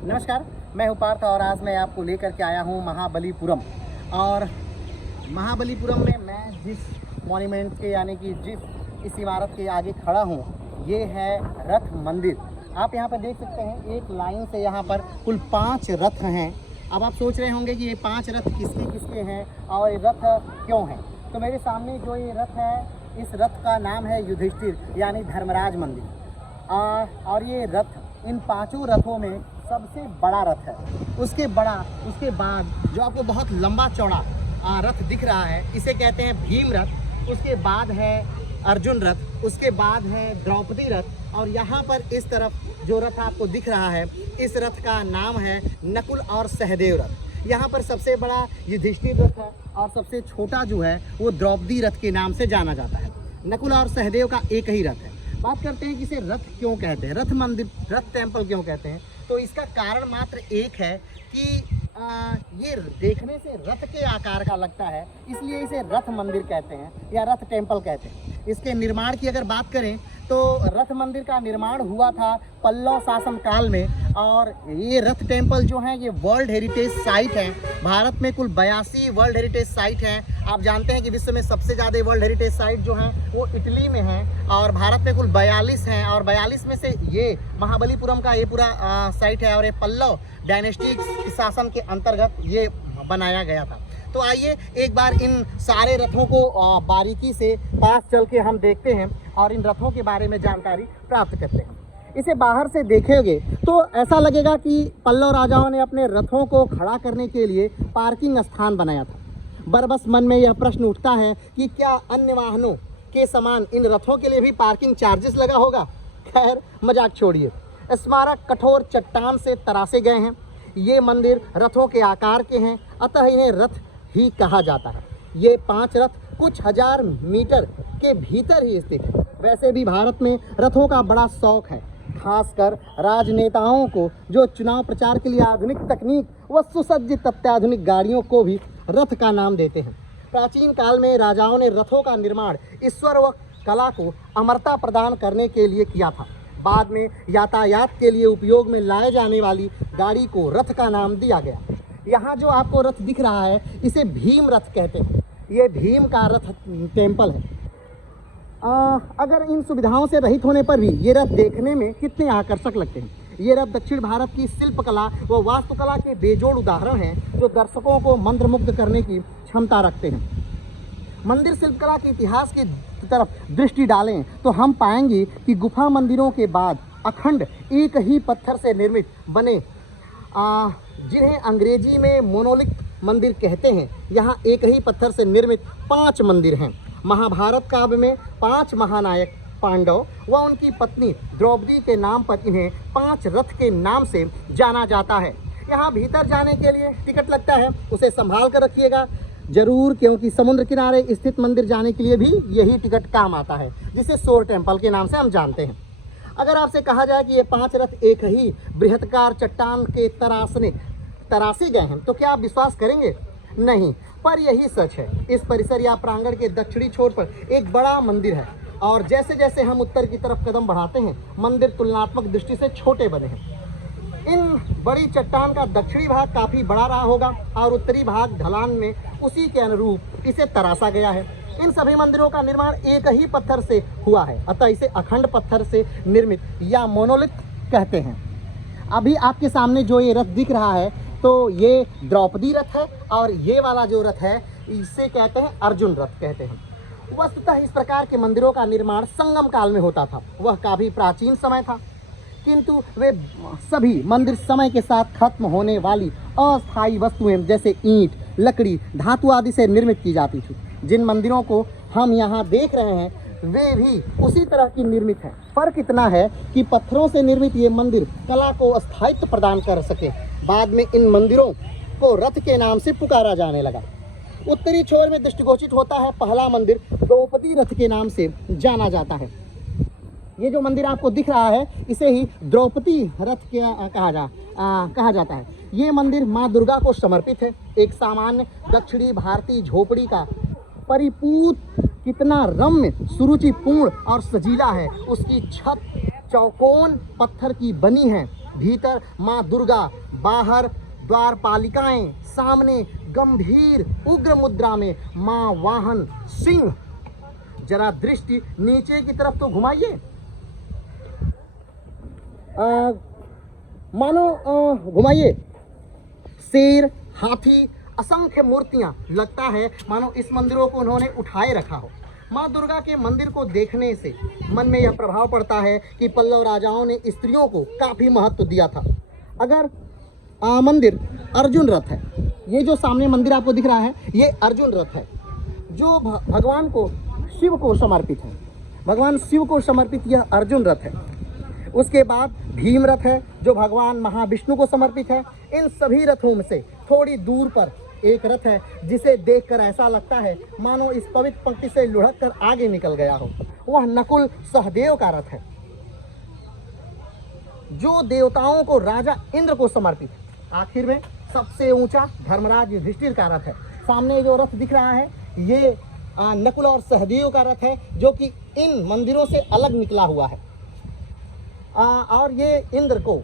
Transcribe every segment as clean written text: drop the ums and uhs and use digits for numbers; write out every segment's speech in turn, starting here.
नमस्कार, मैं हूँ पार्थ और आज मैं आपको लेकर के आया हूँ महाबलीपुरम। और महाबलीपुरम में मैं जिस मॉन्यूमेंट के यानी कि जिस इस इमारत के आगे खड़ा हूँ, ये है रथ मंदिर। आप यहाँ पर देख सकते हैं एक लाइन से यहाँ पर कुल 5 रथ हैं। अब आप सोच रहे होंगे कि ये 5 रथ किसके किसके हैं और ये रथ क्यों हैं। तो मेरे सामने जो ये रथ है, इस रथ का नाम है युधिष्ठिर यानी धर्मराज मंदिर। और ये रथ इन 5 रथों में सबसे बड़ा रथ है। उसके बाद जो आपको बहुत लंबा चौड़ा रथ दिख रहा है, इसे कहते हैं भीम रथ। उसके बाद है अर्जुन रथ, उसके बाद है द्रौपदी रथ, और यहाँ पर इस तरफ जो रथ आपको दिख रहा है, इस रथ का नाम है नकुल और सहदेव रथ। यहाँ पर सबसे बड़ा युधिष्ठिर रथ है और सबसे छोटा जो है वो द्रौपदी रथ के नाम से जाना जाता है। नकुल और सहदेव का एक ही रथ है। बात करते हैं कि इसे रथ क्यों कहते हैं, रथ मंदिर, रथ टेम्पल क्यों कहते हैं। तो इसका कारण मात्र एक है कि ये देखने से रथ के आकार का लगता है, इसलिए इसे रथ मंदिर कहते हैं या रथ टेम्पल कहते हैं। इसके निर्माण की अगर बात करें तो रथ मंदिर का निर्माण हुआ था पल्लव शासन काल में। और ये रथ टेम्पल जो है ये वर्ल्ड हेरिटेज साइट है। भारत में कुल 82 वर्ल्ड हेरिटेज साइट हैं। आप जानते हैं कि विश्व में सबसे ज़्यादा वर्ल्ड हेरिटेज साइट जो हैं वो इटली में हैं और भारत में कुल 42 हैं। और 42 में से ये महाबलीपुरम का ये पूरा साइट है और ये पल्लव डायनेस्टी शासन के अंतर्गत ये बनाया गया था। तो आइए एक बार इन सारे रथों को बारीकी से पास चल के हम देखते हैं और इन रथों के बारे में जानकारी प्राप्त करते हैं। इसे बाहर से देखेंगे तो ऐसा लगेगा कि पल्लव राजाओं ने अपने रथों को खड़ा करने के लिए पार्किंग स्थान बनाया था। बरबस मन में यह प्रश्न उठता है कि क्या अन्य वाहनों के समान इन रथों के लिए भी पार्किंग चार्जेस लगा होगा। खैर मजाक छोड़िए। स्मारक कठोर चट्टान से तराशे गए हैं। ये मंदिर रथों के आकार के हैं, अतः इन्हें रथ ही कहा जाता है। ये 5 रथ कुछ हजार मीटर के भीतर ही स्थित है। वैसे भी भारत में रथों का बड़ा शौक है, खासकर राजनेताओं को जो चुनाव प्रचार के लिए आधुनिक तकनीक व सुसज्जित अत्याधुनिक गाड़ियों को भी रथ का नाम देते हैं। प्राचीन काल में राजाओं ने रथों का निर्माण ईश्वर व कला को अमरता प्रदान करने के लिए किया था। बाद में यातायात के लिए उपयोग में लाए जाने वाली गाड़ी को रथ का नाम दिया गया। यहाँ जो आपको रथ दिख रहा है इसे भीम रथ कहते हैं। ये भीम का रथ टेम्पल है। अगर इन सुविधाओं से रहित होने पर भी ये रथ देखने में कितने आकर्षक लगते हैं। ये रथ दक्षिण भारत की शिल्पकला व वास्तुकला के बेजोड़ उदाहरण हैं जो दर्शकों को मंत्रमुग्ध करने की क्षमता रखते हैं। मंदिर शिल्पकला के इतिहास की तरफ दृष्टि डालें तो हम पाएंगे कि गुफा मंदिरों के बाद अखंड एक ही पत्थर से निर्मित बने जिन्हें अंग्रेजी में मोनोलिथ मंदिर कहते हैं, यहाँ एक ही पत्थर से निर्मित 5 मंदिर हैं। महाभारत काव्य में 5 महानायक पांडव व उनकी पत्नी द्रौपदी के नाम पर इन्हें 5 रथ के नाम से जाना जाता है। यहाँ भीतर जाने के लिए टिकट लगता है, उसे संभाल कर रखिएगा जरूर, क्योंकि समुद्र किनारे स्थित मंदिर जाने के लिए भी यही टिकट काम आता है, जिसे शोर टेम्पल के नाम से हम जानते हैं। अगर आपसे कहा जाए कि ये 5 रथ एक ही बृहत्कार चट्टान के तरासे गए हैं तो क्या आप विश्वास करेंगे? नहीं, पर यही सच है। इस परिसर या प्रांगण के दक्षिणी छोर पर एक बड़ा मंदिर है और जैसे जैसे हम उत्तर की तरफ कदम बढ़ाते हैं मंदिर तुलनात्मक दृष्टि से छोटे बने हैं। इन बड़ी चट्टान का दक्षिणी भाग काफ़ी बड़ा रहा होगा और उत्तरी भाग ढलान में उसी के अनुरूप इसे तराशा गया है। इन सभी मंदिरों का निर्माण एक ही पत्थर से हुआ है, अतः इसे अखंड पत्थर से निर्मित या मोनोलिथ कहते हैं। अभी आपके सामने जो ये रथ दिख रहा है तो ये द्रौपदी रथ है और ये वाला जो रथ है इसे कहते हैं अर्जुन रथ कहते हैं। वस्तुतः इस प्रकार के मंदिरों का निर्माण संगम काल में होता था। वह काफ़ी प्राचीन समय था, किंतु वे सभी मंदिर समय के साथ खत्म होने वाली अस्थायी वस्तुएं जैसे ईंट, लकड़ी, धातु आदि से निर्मित की जाती थी। जिन मंदिरों को हम यहाँ देख रहे हैं वे भी उसी तरह की निर्मित हैं। फर्क इतना है कि पत्थरों से निर्मित ये मंदिर कला को स्थायित्व प्रदान कर सके। बाद में इन मंदिरों को रथ के नाम से पुकारा जाने लगा। उत्तरी छोर में दृष्टिगोचर होता है पहला मंदिर द्रौपदी रथ के नाम से जाना जाता है। ये जो मंदिर आपको दिख रहा है इसे ही द्रौपदी रथ कहा जाता है। ये मंदिर माँ दुर्गा को समर्पित है। एक सामान्य दक्षिणी भारतीय झोपड़ी का परिपूत कितना रम्य, सुरुचिपूर्ण और सजीला है। उसकी छत चौकोन पत्थर की बनी है भीतर माँ दुर्गा, बाहर द्वारपालिकाएं, सामने गंभीर उग्र मुद्रा में माँ वाहन सिंह। जरा दृष्टि नीचे की तरफ तो घुमाइए, मानो घुमाइए। शेर, हाथी, असंख्य मूर्तियां, लगता है मानो इस मंदिरों को उन्होंने उठाए रखा हो। माँ दुर्गा के मंदिर को देखने से मन में यह प्रभाव पड़ता है कि पल्लव राजाओं ने स्त्रियों को काफ़ी महत्व दिया था। अगर मंदिर अर्जुन रथ है, ये जो सामने मंदिर आपको दिख रहा है, ये अर्जुन रथ है जो भगवान को, शिव को समर्पित है। भगवान शिव को समर्पित यह अर्जुन रथ है। उसके बाद भीम रथ है जो भगवान महाविष्णु को समर्पित है। इन सभी रथों में से थोड़ी दूर पर एक रथ है जिसे देखकर ऐसा लगता है मानो इस पवित्र पंक्ति से लुढ़क कर आगे निकल गया हो। वह नकुल सहदेव का रथ है जो देवताओं को राजा इंद्र को समर्पित है। आखिर में सबसे ऊंचा धर्मराज युधिष्ठिर का रथ है। सामने जो रथ दिख रहा है ये नकुल और सहदेव का रथ है जो कि इन मंदिरों से अलग निकला हुआ है। और ये इंद्र को,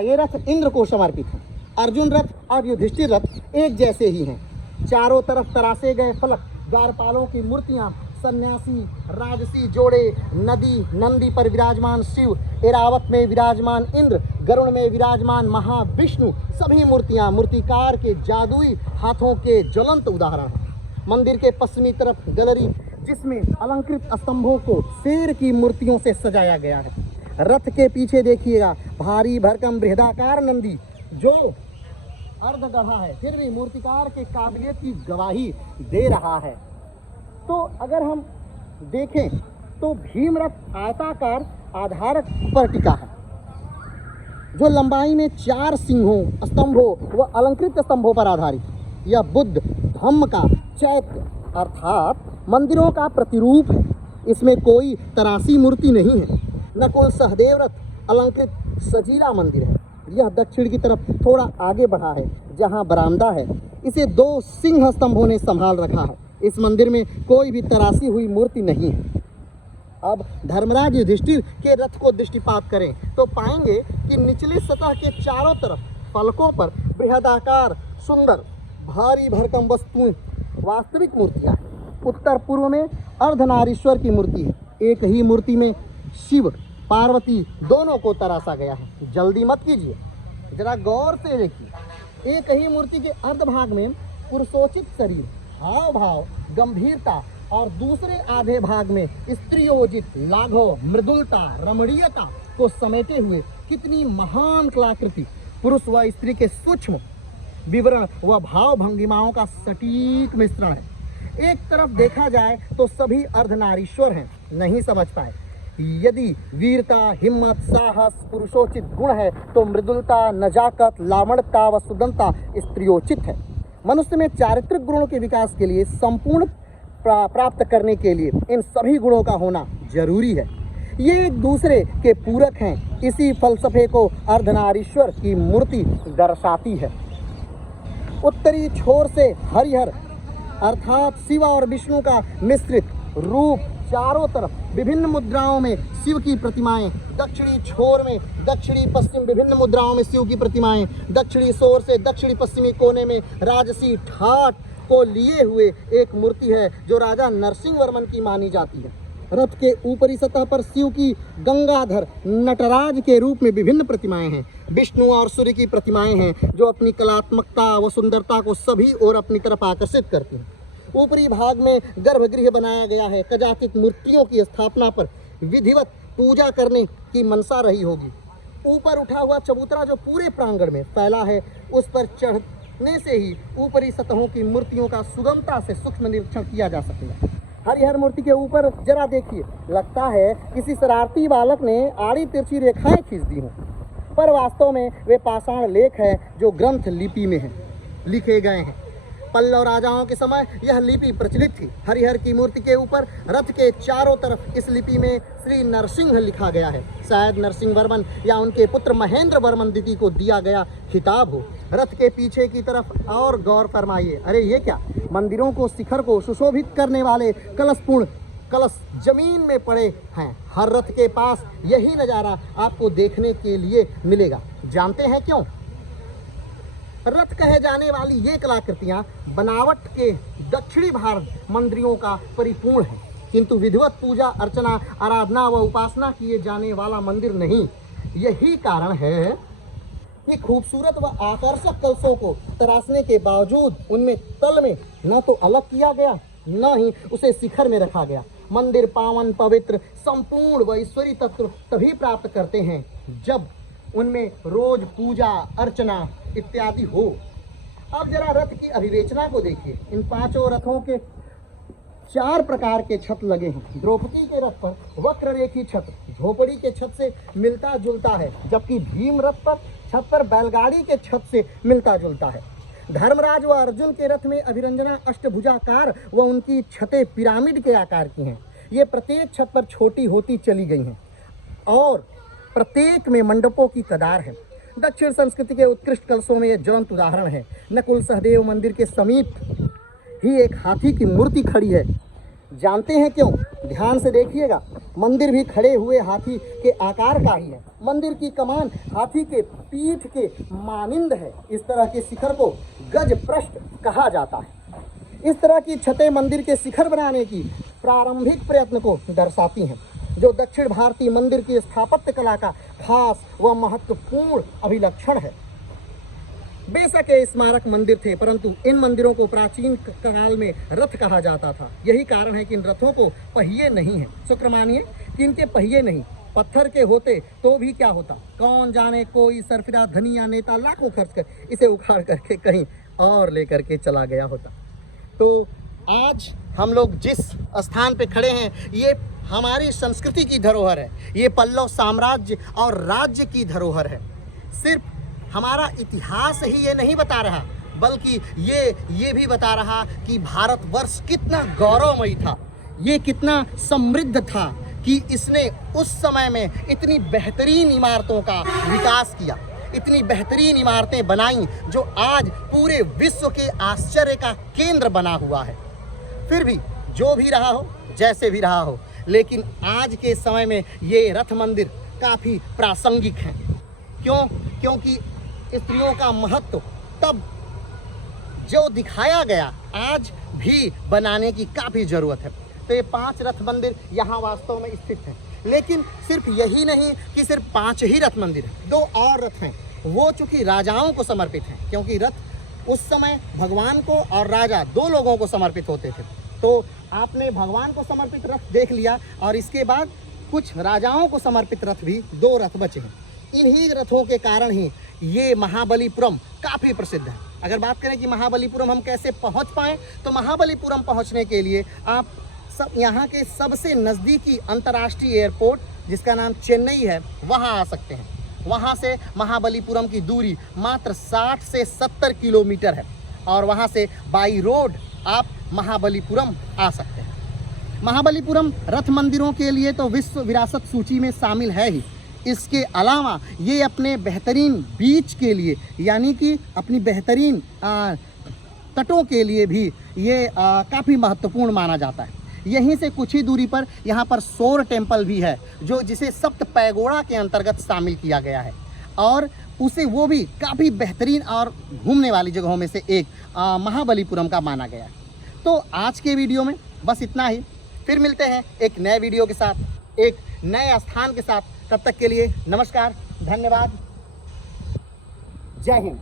ये रथ इंद्र को समर्पित है। अर्जुन रथ और युधिष्ठिर रथ एक जैसे ही हैं। चारों तरफ तरासे गए फलक, द्वारपालों की मूर्तियां, सन्यासी राजसी जोड़े, नदी नंदी पर विराजमान शिव, एरावत में विराजमान इंद्र, गरुड़ में विराजमान महाविष्णु, सभी मूर्तियां मूर्तिकार के जादुई हाथों के ज्वलंत उदाहरण हैं। मंदिर के पश्चिमी तरफ गैलरी जिसमें अलंकृत स्तंभों को शेर की मूर्तियों से सजाया गया है। रथ के पीछे देखिएगा भारी भरकम बृहदाकार नंदी जो अर्ध गढ़ा है फिर भी मूर्तिकार के काबिलियत की गवाही दे रहा है। तो अगर हम देखें तो भीमरथ आयताकार आधारक पर टिका है जो लंबाई में 4 सिंहों, स्तंभों व अलंकृत स्तंभों पर आधारित है। यह बुद्ध धम्म का चैत्य अर्थात मंदिरों का प्रतिरूप है। इसमें कोई तरासी मूर्ति नहीं है। नकुल सहदेव रथ अलंकृत सजीला मंदिर है। यह दक्षिण की तरफ थोड़ा आगे बढ़ा है जहां बरामदा है। इसे 2 सिंह स्तंभों ने संभाल रखा है। इस मंदिर में कोई भी तरासी हुई मूर्ति नहीं है। अब धर्मराज युधिष्ठिर के रथ को दृष्टिपात करें तो पाएंगे कि निचले सतह के चारों तरफ फलकों पर बृहदाकार सुंदर भारी भरकम वस्तुएं, वास्तविक मूर्तियां हैं। उत्तर पूर्व में अर्धनारीश्वर की मूर्ति है। एक ही मूर्ति में शिव पार्वती दोनों को तरासा गया है। जल्दी मत कीजिए, जरा गौर से देखिए। एक ही मूर्ति के अर्ध भाग में पुरुषोचित शरीर, हाव भाव, गंभीरता और दूसरे आधे भाग में स्त्रियोजित लाघव, मृदुलता, रमणीयता को समेटे हुए कितनी महान कलाकृति, पुरुष व स्त्री के सूक्ष्म विवरण व भाव भंगिमाओं का सटीक मिश्रण है। एक तरफ देखा जाए तो सभी अर्धनारीश्वर हैं, नहीं समझ पाए। यदि वीरता, हिम्मत, साहस पुरुषोचित गुण है तो मृदुलता, नजाकत, लावण्यता व सुदंता स्त्रियोचित है। मनुष्य में चारित्रिक गुणों के विकास के लिए संपूर्ण प्राप्त करने के लिए इन सभी गुणों का होना जरूरी है। ये एक दूसरे के पूरक हैं। इसी फलसफे को अर्धनारीश्वर की मूर्ति दर्शाती है। उत्तरी छोर से हरिहर अर्थात शिव और विष्णु का मिश्रित रूप, चारों तरफ विभिन्न मुद्राओं में शिव की प्रतिमाएं, दक्षिणी छोर में दक्षिणी पश्चिम विभिन्न मुद्राओं में शिव की प्रतिमाएं, दक्षिणी छोर से दक्षिणी पश्चिमी कोने में राजसी ठाट को लिए हुए एक मूर्ति है जो राजा नरसिंह वर्मन की मानी जाती है। रथ के ऊपरी सतह पर शिव की गंगाधर नटराज के रूप में विभिन्न प्रतिमाएं हैं। विष्णु और सूर्य की प्रतिमाएं हैं जो अपनी कलात्मकता व सुंदरता को सभी ओर अपनी तरफ आकर्षित करती हैं। ऊपरी भाग में गर्भगृह बनाया गया है। कदाचित मूर्तियों की स्थापना पर विधिवत पूजा करने की मनसा रही होगी। ऊपर उठा हुआ चबूतरा जो पूरे प्रांगण में फैला है, उस पर चढ़ने से ही ऊपरी सतहों की मूर्तियों का सुगमता से सूक्ष्म निरीक्षण किया जा सकेगा। हरिहर मूर्ति के ऊपर जरा देखिए, लगता है किसी शरारती बालक ने आड़ी तिरछी रेखाएं खींच दी हों, पर वास्तव में वे पाषाण लेख है जो ग्रंथ लिपि में है, लिखे गए हैं। पल्लव राजाओं के समय यह लिपि प्रचलित थी। हरिहर की मूर्ति के ऊपर रथ के चारों तरफ इस लिपि में श्री नरसिंह लिखा गया है। शायद नरसिंह वर्मन या उनके पुत्र महेंद्र वर्मन द्वितीय को दिया गया खिताब हो। रथ के पीछे की तरफ और गौर फरमाइए। अरे ये क्या, मंदिरों को शिखर को सुशोभित करने वाले कलशपूर्ण कलश जमीन में पड़े हैं। हर रथ के पास यही नज़ारा आपको देखने के लिए मिलेगा। जानते हैं क्यों? रथ कहे जाने वाली ये कलाकृतियाँ बनावट के दक्षिणी भारत मंदिरों का परिपूर्ण है, किंतु विधिवत पूजा अर्चना आराधना व उपासना किए जाने वाला मंदिर नहीं। यही कारण है कि खूबसूरत व आकर्षक कलशों को तराशने के बावजूद उनमें तल में न तो अलग किया गया, न ही उसे शिखर में रखा गया। मंदिर पावन पवित्र संपूर्ण व ईश्वरीय तत्व तभी प्राप्त करते हैं जब उनमें रोज पूजा अर्चना इत्यादि हो। अब जरा रथ की अभिवेचना को देखिए। इन पांचों रथों के 4 प्रकार के छत लगे हैं। द्रौपदी के रथ पर वक्र रेखी छत झोपड़ी के छत से मिलता जुलता है, जबकि भीम रथ पर छत पर बैलगाड़ी के छत से मिलता जुलता है। धर्मराज व अर्जुन के रथ में अभिरंजना अष्टभुजाकार व उनकी छतें पिरामिड के आकार की हैं। ये प्रत्येक छत पर छोटी होती चली गई हैं और प्रत्येक में मंडपों की कतार है। दक्षिण संस्कृति के उत्कृष्ट कलशों में यह ज्वलंत उदाहरण है। नकुल सहदेव मंदिर के समीप ही एक हाथी की मूर्ति खड़ी है। जानते हैं क्यों? ध्यान से देखिएगा। मंदिर भी खड़े हुए हाथी के आकार का ही है। मंदिर की कमान हाथी के पीठ के मानिंद है। इस तरह के शिखर को गज पृष्ठ कहा जाता है। इस तरह की छतें मंदिर के शिखर बनाने की प्रारंभिक प्रयत्न को दर्शाती हैं, जो दक्षिण भारतीय मंदिर की स्थापत्य कला का खास व महत्वपूर्ण अभिलक्षण है। बेशक ये स्मारक मंदिर थे, परंतु इन मंदिरों को प्राचीन काल में रथ कहा जाता था। यही कारण है कि इन रथों को पहिए नहीं हैं। शुक्र मानिए कि इनके पहिए नहीं, पत्थर के होते तो भी क्या होता। कौन जाने कोई सरफिरा धनी या नेता लाखों खर्च कर इसे उखाड़ करके कहीं और लेकर के चला गया होता। तो आज हम लोग जिस स्थान पे खड़े हैं, ये हमारी संस्कृति की धरोहर है। ये पल्लव साम्राज्य और राज्य की धरोहर है। सिर्फ हमारा इतिहास ही ये नहीं बता रहा, बल्कि ये भी बता रहा कि भारतवर्ष कितना गौरवमयी था, ये कितना समृद्ध था कि इसने उस समय में इतनी बेहतरीन इमारतों का विकास किया, इतनी बेहतरीन इमारतें बनाई जो आज पूरे विश्व के आश्चर्य का केंद्र बना हुआ है। फिर भी जो भी रहा हो, जैसे भी रहा हो, लेकिन आज के समय में ये रथ मंदिर काफ़ी प्रासंगिक हैं। क्यों? क्योंकि स्त्रियों का महत्व तब जो दिखाया गया आज भी बनाने की काफ़ी ज़रूरत है। तो ये 5 रथ मंदिर यहाँ वास्तव में स्थित हैं। लेकिन सिर्फ यही नहीं कि सिर्फ 5 ही रथ मंदिर हैं, 2 और रथ हैं। वो चूँकि राजाओं को समर्पित हैं, क्योंकि रथ उस समय भगवान को और राजा 2 लोगों को समर्पित होते थे। तो आपने भगवान को समर्पित रथ देख लिया, और इसके बाद कुछ राजाओं को समर्पित रथ भी 2 रथ बचे हैं। इन्हीं रथों के कारण ही ये महाबलीपुरम काफ़ी प्रसिद्ध है। अगर बात करें कि महाबलीपुरम हम कैसे पहुंच पाएँ, तो महाबलीपुरम पहुंचने के लिए आप सब यहाँ के सबसे नज़दीकी अंतर्राष्ट्रीय एयरपोर्ट, जिसका नाम चेन्नई है, वहाँ आ सकते हैं। वहाँ से महाबलीपुरम की दूरी मात्र 60 से 70 किलोमीटर है, और वहाँ से बाई रोड आप महाबलीपुरम आ सकते हैं। महाबलीपुरम रथ मंदिरों के लिए तो विश्व विरासत सूची में शामिल है ही। इसके अलावा ये अपने बेहतरीन बीच के लिए, यानी कि अपनी बेहतरीन तटों के लिए भी ये काफ़ी महत्वपूर्ण माना जाता है। यहीं से कुछ ही दूरी पर यहाँ पर सौर टेम्पल भी है, जो जिसे सप्त पैगोड़ा के अंतर्गत शामिल किया गया है, और उसे वो भी काफ़ी बेहतरीन और घूमने वाली जगहों में से एक महाबलीपुरम का माना गया है। तो आज के वीडियो में बस इतना ही। फिर मिलते हैं एक नए वीडियो के साथ, एक नए स्थान के साथ। तब तक के लिए नमस्कार, धन्यवाद, जय हिंद।